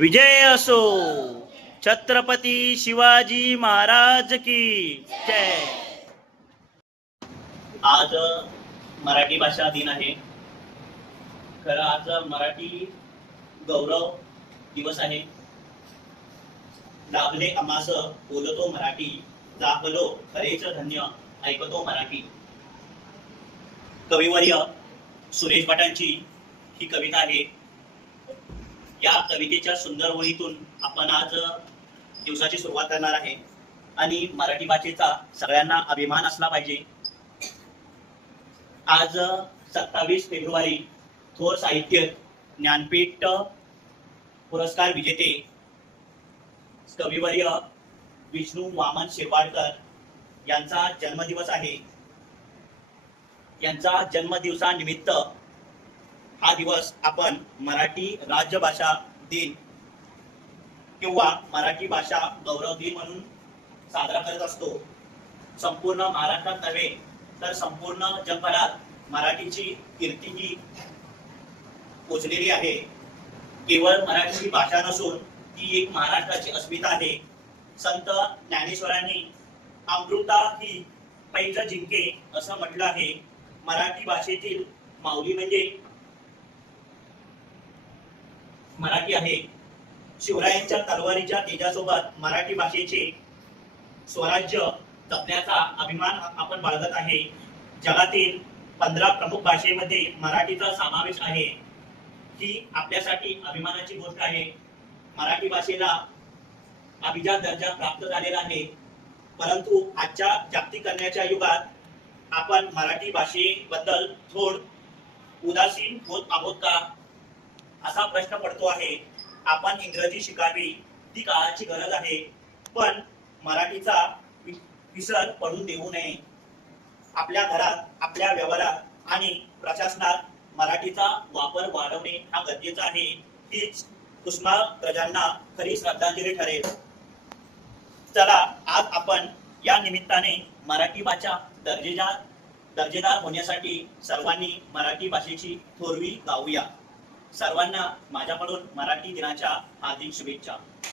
विजय असो. छत्रपती शिवाजी महाराज की जय. आज मराठी भाषा दिन आहे. खरं आज मराठी गौरव दिवस आहे. लाभले आम्हास बोलतो मराठी, जागलो खरेच धन्य ऐकतो मराठी. कविवर्य सुरेश भटांची ही कविता आहे. या कवितेच्या सुंदर ओळीतून आपण आज दिवसाची सुरुवात करणार आहे. आणि मराठी भाषेचा सगळ्यांना अभिमान असला पाहिजे. आज 27 फेब्रुवारी थोर साहित्य ज्ञानपीठ पुरस्कार विजेते कविवर्य विष्णू वामन शिरवाडकर यांचा जन्मदिवस आहे. यांचा जन्मदिवसानिमित्त हा दिवस आपण मराठी राजभाषा दिन किंवा मराठी भाषा गौरव दिन म्हणून साजरा करत असतो. संपूर्ण महाराष्ट्रात नव्हे तर संपूर्ण जगभरात मराठीची कीर्ती ही पोचलेली आहे. केवळ मराठी भाषा नसून ती एक महाराष्ट्राची अस्मिता आहे. संत ज्ञानेश्वरांनी अमृता ही पैज जिंके असं म्हटलं आहे. मराठी भाषेतील माऊली म्हणजे मराठी आहे. शिवरायांच्या तलवारीच्या तेजासोबत मराठी भाषेचे स्वराज्य जपण्याचा अभिमान आपण बाळगत आहे. जगातील 15 प्रमुख भाषेमध्ये मराठीचा समावेश आहे. ही आपल्यासाठी अभिमानाची गोष्ट आहे. मराठी भाषेला अभिजात दर्जा प्राप्त झालेला आहे. परंतु आजच्या जागतिकीकरणाच्या युगात आपण मराठी भाषेबद्दल उदासीन होत आहोत का असा प्रश्न पडतो आहे. आपण इंग्रजी शिकावी ती काळाची गरज आहे, पण मराठीचा विसर पडून देऊ नये. आपल्या घरात, आपल्या व्यवहारात आणि प्रशासनात मराठीचा वापर वाढवणे हा गरजेचा आहे. हीच कुसुमा प्रजांना खरी श्रद्धांजली ठरेल. चला आज आपण या निमित्ताने मराठी भाषा दर्जेदार होण्यासाठी सर्वांनी मराठी भाषेची थोरवी गाऊया. सर्वांना माझ्याकडून मराठी दिनाच्या हार्दिक शुभेच्छा.